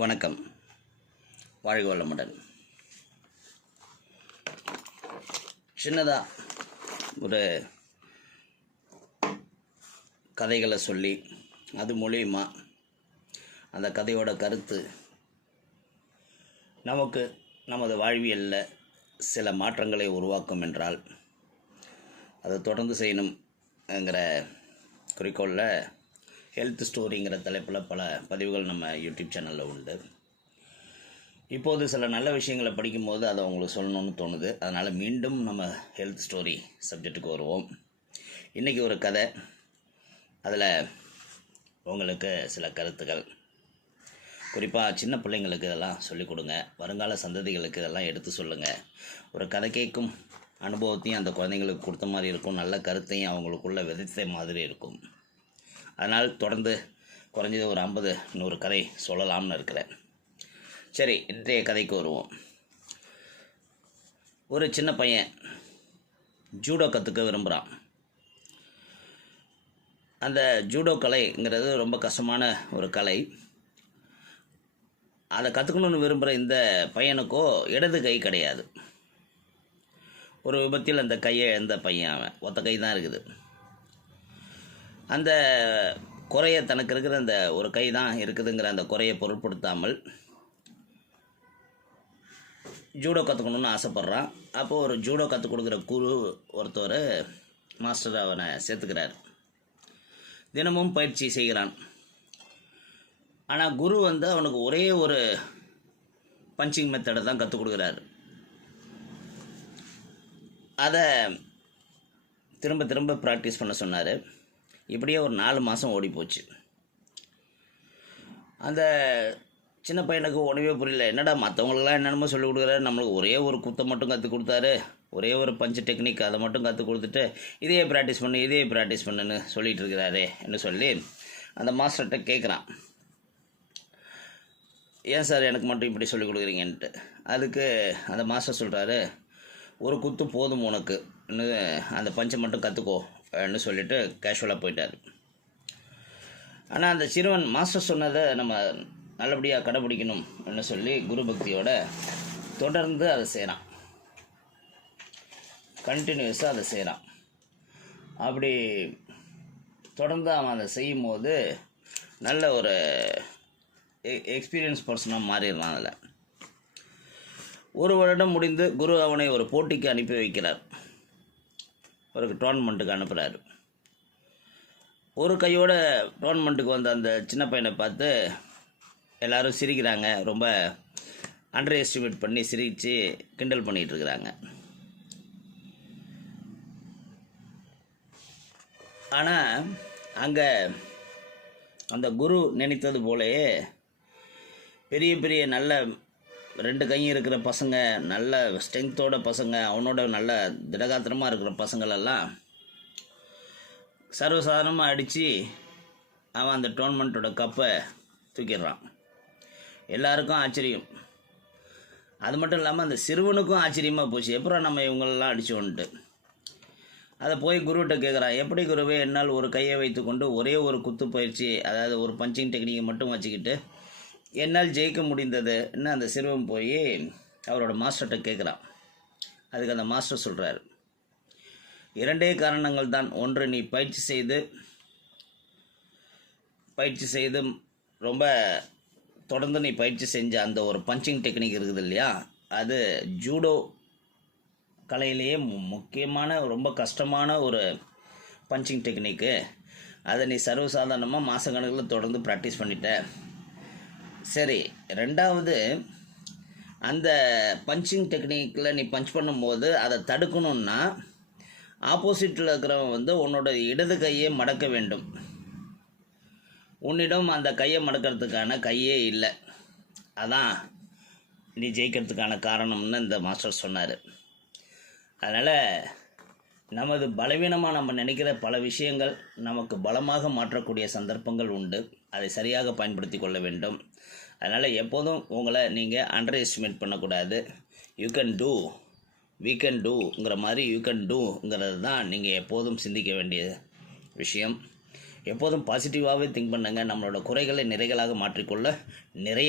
வணக்கம். வாழ்க வளமுடன். சின்னதாக ஒரு கதைகளை சொல்லி அது மூலியமாக அந்த கதையோட கருத்து நமக்கு நமது வாழ்வியலில் சில மாற்றங்களை உருவாக்கும் என்றால் அதை தொடர்ந்து செய்யணுங்கிற குறிக்கோளில் ஹெல்த் ஸ்டோரிங்கிற தலைப்பில் பல பதிவுகள் நம்ம யூடியூப் சேனலில் உண்டு. இப்போது சில நல்ல விஷயங்களை படிக்கும்போது அதை உங்களுக்கு சொல்லணும்னு தோணுது. அதனால் மீண்டும் நம்ம ஹெல்த் ஸ்டோரி சப்ஜெக்ட்டுக்கு வருவோம். இன்றைக்கி ஒரு கதை. அதில் உங்களுக்கு சில கருத்துக்கள். குறிப்பாக சின்ன பிள்ளைங்களுக்கு இதெல்லாம் சொல்லிக் கொடுங்க. வருங்கால சந்ததிகளுக்கு இதெல்லாம் எடுத்து சொல்லுங்கள் ஒரு கதை கேட்கும் அனுபவத்தையும் அந்த குழந்தைங்களுக்கு கொடுத்த மாதிரி இருக்கும். நல்ல கருத்தையும் அவங்களுக்குள்ள விதைத்த மாதிரி இருக்கும். அதனால் தொடர்ந்து குறைஞ்சது ஒரு ஐம்பது நூறு கதை சொல்லலாம்னு இருக்கிறேன். சரி இன்றைய கதைக்கு வருவோம். ஒரு சின்ன பையன் ஜூடோ கற்றுக்க விரும்புகிறான் அந்த ஜூடோ கலைங்கிறது ரொம்ப கஷ்டமான ஒரு கலை. அதை கற்றுக்கணுன்னு விரும்புகிற இந்த பையனுக்கோ இடது கை கிடையாது. ஒரு விபத்தில் அந்த கையை இழந்த பையன் அவன். ஒத்த கை தான் இருக்குது. அந்த குறைய தனக்கு இருக்கிற அந்த ஒரு கை தான் இருக்குதுங்கிற அந்த குறையை பொருட்படுத்தாமல் ஜூடோ கற்றுக்கணுன்னு ஆசைப்பட்றான். அப்போது ஒரு ஜூடோ கற்றுக் கொடுக்குற குரு ஒருத்தர் மாஸ்டர் அவனை சேர்த்துக்கிறார். தினமும் பயிற்சி செய்கிறான். ஆனால் குரு வந்து அவனுக்கு ஒரே ஒரு பஞ்சிங் மெத்தடை தான் கற்றுக் கொடுக்குறாரு. அதை திரும்ப திரும்ப ப்ராக்டிஸ் பண்ண சொன்னார். இப்படியே ஒரு நாலு மாதம் ஓடி போச்சு அந்த சின்ன பையனுக்கு ஒன்றுமே புரியல. என்னடா மற்றவங்களெலாம் என்னென்னமோ சொல்லி கொடுக்குறாரு. நம்மளுக்கு ஒரே ஒரு குத்தை மட்டும் கற்றுக் கொடுத்தாரு. ஒரே ஒரு பஞ்சு டெக்னிக் அதை மட்டும் கற்றுக் கொடுத்துட்டு இதையே ப்ராக்டிஸ் பண்ணு இதையே ப்ராக்டிஸ் பண்ணுன்னு சொல்லிகிட்டு இருக்கிறாரு என்று சொல்லி அந்த மாஸ்டர்கிட்ட கேட்குறான் ஏன் சார் எனக்கு மட்டும் இப்படி சொல்லி கொடுக்குறீங்கன்ட்டு? அதுக்கு அந்த மாஸ்டர் சொல்கிறாரு ஒரு குத்து போதும் உனக்கு. அந்த பஞ்சை மட்டும் கற்றுக்கோ அப்படின்னு சொல்லிட்டு கேஷுவலாக போயிட்டார். ஆனால் அந்த சிறுவன் மாஸ்டர் சொன்னதை நம்ம நல்லபடியாக கடைப்பிடிக்கணும்னு சொல்லி குரு பக்தியோட தொடர்ந்து அதை செய்கிறான் கண்டினியூஸாக அதை செய்கிறான் அப்படி தொடர்ந்து அவன் அதை செய்யும் போது நல்ல ஒரு e-, எக்ஸ்பீரியன்ஸ் பர்சனாக மாறிடுறான் அதில். ஒரு வருடம் முடிந்து குரு அவனை ஒரு போட்டிக்கு அனுப்பி வைக்கிறார். ஒரு டோர்னமெண்ட்டுக்கு அனுப்புகிறாரு ஒரு கையோட டோர்னமெண்ட்டுக்கு வந்த அந்த சின்ன பையனை பார்த்து எல்லாரும் சிரிக்கிறாங்க. ரொம்ப அண்டர் எஸ்டிமேட் பண்ணி சிரித்து கிண்டல் பண்ணிகிட்டு இருக்கிறாங்க. ஆனால் அங்கே அந்த குரு நினைத்தது போலயே பெரிய பெரிய நல்ல ரெண்டு கையும் இருக்கிற பசங்க நல்ல ஸ்ட்ரென்த்தோட பசங்க அவனோட நல்ல திடகாத்திரமாக இருக்கிற பசங்களெல்லாம் சர்வசாதாரணமாக அடித்து அவன் அந்த டோர்னமெண்ட்டோட கப்பை தூக்கிடுறான். எல்லாருக்கும் ஆச்சரியம். அது மட்டும் இல்லாமல் அந்த சிறுவனுக்கும் ஆச்சரியமாக போச்சு. எப்பறம் நம்ம இவங்களெல்லாம் அடித்தோன்ட்டு அதை போய் குருவிட்ட கேட்குறான் எப்படி குருவே என்னால் ஒரு கையை வைத்துக்கொண்டு ஒரே ஒரு குத்து பயிற்சி அதாவது ஒரு பஞ்சிங் டெக்னிக்கை மட்டும் வச்சுக்கிட்டு என்னால் ஜெயிக்க முடிந்ததுன்னு அந்த சிறுவன் போய் அவரோட மாஸ்டர்கிட்ட கேட்குறான் அதுக்கு அந்த மாஸ்டர் சொல்கிறார் இரண்டே காரணங்கள் தான். ஒன்று நீ பயிற்சி செய்து பயிற்சி செய்து ரொம்ப தொடர்ந்து நீ பயிற்சி செஞ்ச அந்த ஒரு பஞ்சிங் டெக்னிக் இருக்குது இல்லையா? அது ஜூடோ கலையிலேயே மு- முக்கியமான ரொம்ப கஷ்டமான ஒரு பஞ்சிங் டெக்னிக்கு அதை நீ சர்வசாதாரணமாக மாதக்கணக்கில் தொடர்ந்து ப்ராக்டிஸ் பண்ணிட்ட. சரி ரெண்டாவது அந்த பஞ்சிங் டெக்னிக்கில் நீ பஞ்ச் பண்ணும்போது அதை தடுக்கணுன்னா ஆப்போசிட்டில் இருக்கிறவன் வந்து உன்னோட இடது கையை மடக்க வேண்டும். உன்னிடம் அந்த கையை மடக்கிறதுக்கான கையே இல்லை. அதான் நீ ஜெயிக்கிறதுக்கான காரணம்னு இந்த மாஸ்டர் சொன்னார். அதனால் நமது பலவீனமாக நம்ம நினைக்கிற பல விஷயங்கள் நமக்கு பலமாக மாற்றக்கூடிய சந்தர்ப்பங்கள் உண்டு. அதை சரியாக பயன்படுத்தி கொள்ள வேண்டும். அதனால் எப்போதும் உங்களை நீங்கள் அண்டர் எஸ்டிமேட் பண்ணக்கூடாது you can do we can டூங்கிற மாதிரி யூ கேன் டூங்கிறது தான் நீங்கள் எப்போதும் சிந்திக்க வேண்டிய விஷயம். எப்போதும் பாசிட்டிவாகவே திங்க் பண்ணுங்கள் நம்மளோட குறைகளை நிறைகளாக மாற்றிக்கொள்ள நிறைய